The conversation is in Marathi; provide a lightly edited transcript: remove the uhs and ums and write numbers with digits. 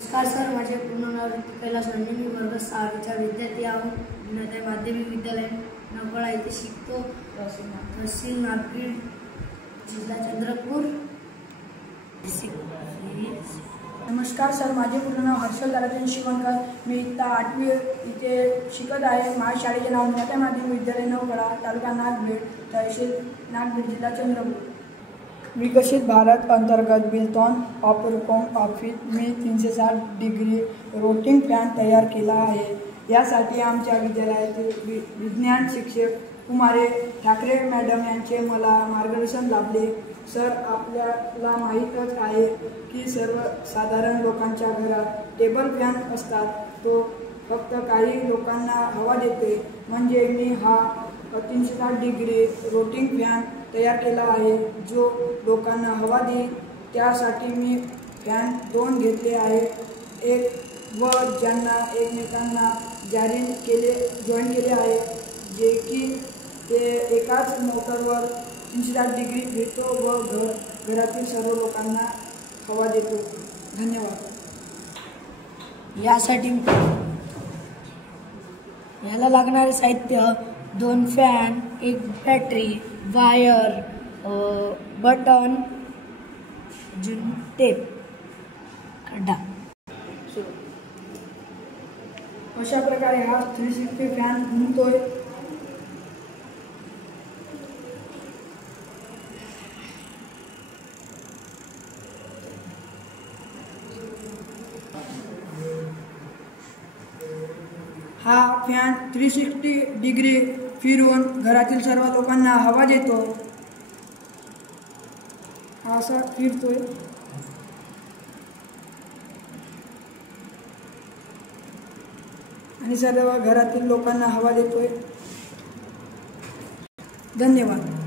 नमस्कार सर, माझे पूर्ण नाव कैलास रंजन. मी वर्ग 6चा विद्यार्थी आहोत. विनोदय माध्यमिक विद्यालय नवळा येथे शिकतो. तहसील नागपूर, जिल्हा चंद्रपूर. नमस्कार सर, माझे पूर्ण नाव हर्षल दाराचंद शिवणकर. मी इयत्ता 8वी इथे शिकत आहे. माझ्या शाळेचे नाव विनोदय माध्यमिक विद्यालय नवळा, तालुका नागभीड, तहसील नागभीड, जिल्हा चंद्रपूर. विकसित भारत अंतर्गत बिल्थॉन ऑपरकॉम ऑफिस मी 360 डिग्री रोटिंग फॅन तयार केला आहे. यासाठी आमच्या विद्यालयातील विज्ञान शिक्षक कुमारे ठाकरे मॅडम यांचे मला मार्गदर्शन लाभले. सर, आपल्याला माहीतच आहे की सर्वसाधारण लोकांच्या घरात टेबल फॅन असतात. तो फक्त काही लोकांना हवा देते. म्हणजे मी हा 360 डिग्री रोटिंग फॅन तयार केला आहे, जो लोकांना हवा देईल. त्यासाठी मी फॅन 2 घेतले आहेत. एक व ज्यांना एकमेकांना जॉईन केले आहे, जे की ते एकाच मोटरवर 360 डिग्री फिरतो व घरातील सर्व लोकांना हवा देतो. धन्यवाद. यासाठी याला लागणारे साहित्य 2 fan, 1 battery, wire, button, tape, खड्डा. अशा प्रकारे हा 360 फॅन घुमतोय. हा फॅन 360 डिग्री फिरून घरातील सर्व लोकांना हवा देतो. हा असा फिरतोय. आणि सर्व घरातील लोकांना हवा देतोय. धन्यवाद.